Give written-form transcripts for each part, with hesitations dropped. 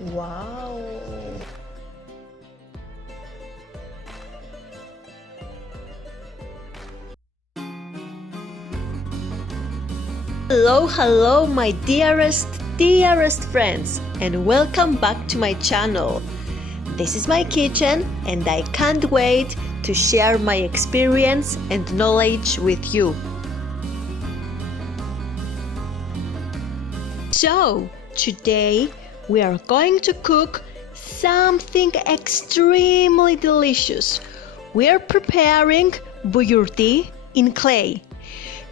Wow! Hello, my dearest friends, and welcome back to my channel. This is my kitchen, and I can't wait to share my experience and knowledge with you. So, today we are going to cook something extremely delicious. We are preparing bouyourdi in clay.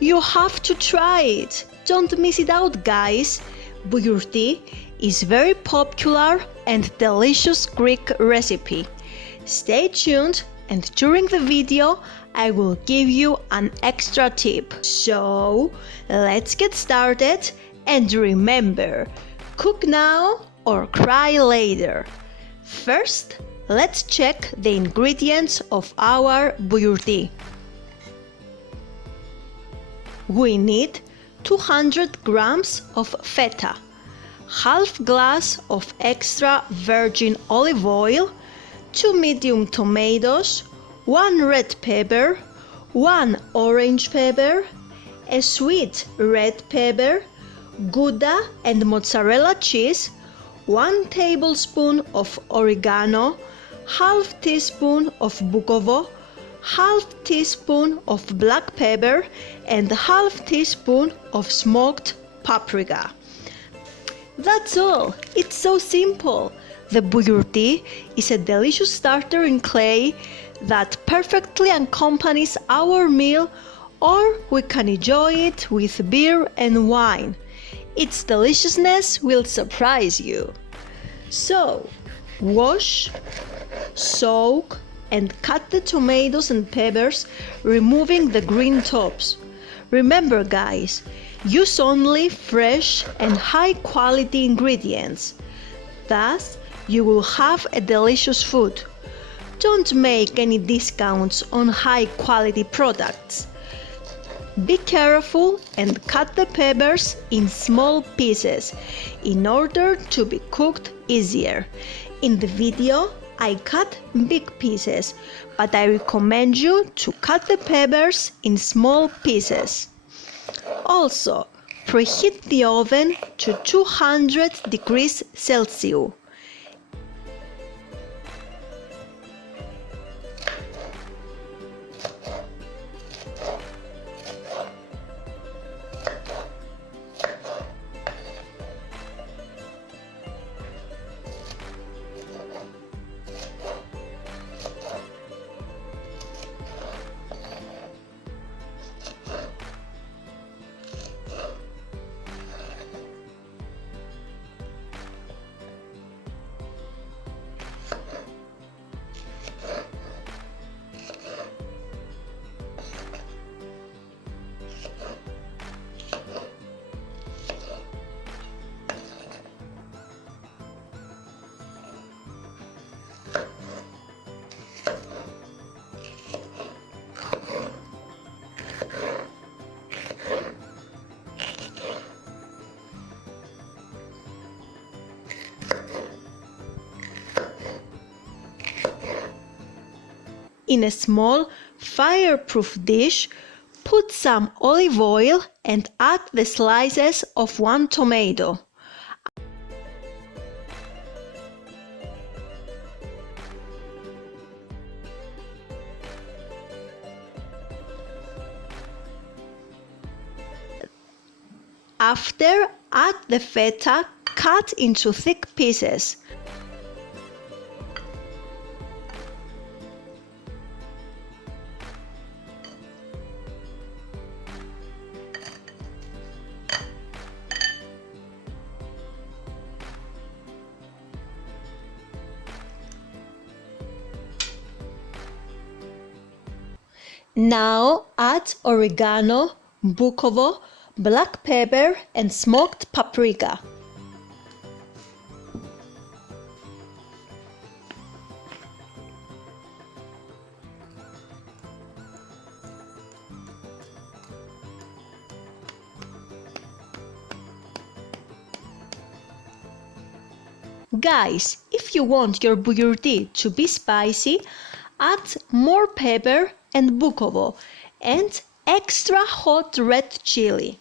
You have to try it. Don't miss it out, guys. Boujurdi is very popular and delicious Greek recipe. Stay tuned, and during the video I will give you an extra tip. So let's get started, and remember, cook now or cry later. First, let's check the ingredients of our bouyourdi. We need 200 grams of feta, half glass of extra virgin olive oil, 2 medium tomatoes, 1 red pepper, 1 orange pepper, a sweet red pepper, gouda and mozzarella cheese, 1 tablespoon of oregano, half teaspoon of bukovo, half teaspoon of black pepper, and half teaspoon of smoked paprika. That's all. It's so simple. The bouyourdi is a delicious starter in clay that perfectly accompanies our meal, or we can enjoy it with beer and wine. Its deliciousness will surprise you. So, wash, soak, and cut the tomatoes and peppers, removing the green tops. Remember, guys, use only fresh and high quality ingredients. Thus, you will have a delicious food. Don't make any discounts on high quality products. Be careful and cut the peppers in small pieces in order to be cooked easier. In the video, I cut big pieces, but I recommend you to cut the peppers in small pieces. Also, preheat the oven to 200 degrees Celsius. In a small fireproof dish, put some olive oil and add the slices of 1 tomato. After, add the feta cut into thick pieces. Now add oregano, bukovo, black pepper and smoked paprika. Guys, if you want your bouyourdi to be spicy, add more pepper and bukovo and extra hot red chili.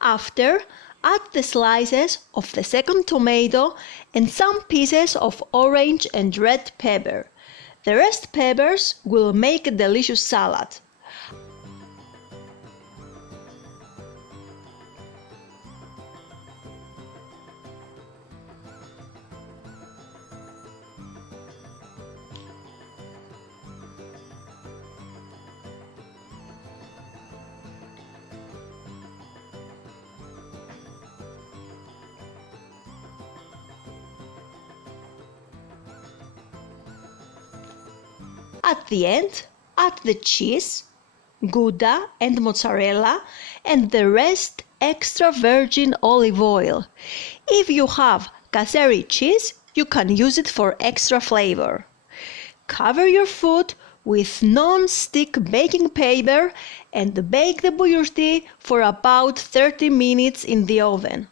After, add the slices of the second tomato and some pieces of orange and red pepper. The rest peppers will make a delicious salad. At the end, add the cheese, gouda and mozzarella, and the rest extra virgin olive oil. If you have caseri cheese, you can use it for extra flavor. Cover your food with non-stick baking paper and bake the bouyourdi for about 30 minutes in the oven.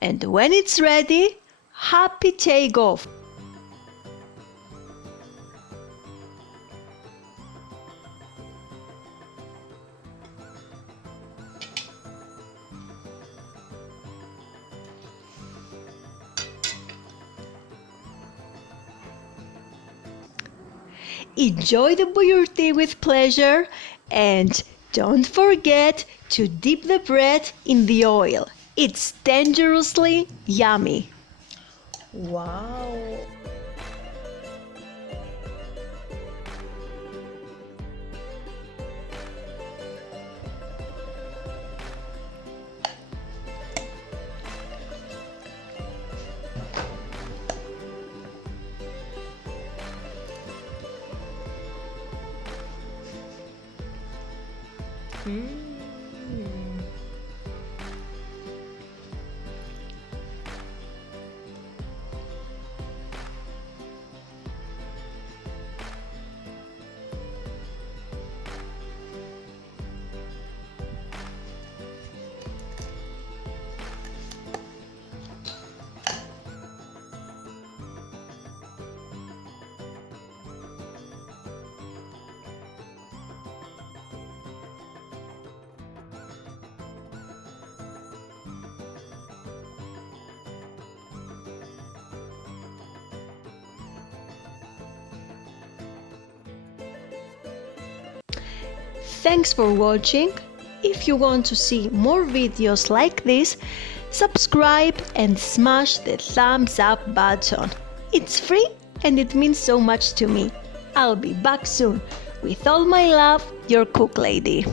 And when it's ready, happy takeoff! Enjoy the bouyourdi with pleasure and don't forget to dip the bread in the oil. It's dangerously yummy. Wow! Thanks for watching. If you want to see more videos like this, subscribe and smash the thumbs up button. It's free and it means so much to me. I'll be back soon. With all my love, your cook lady.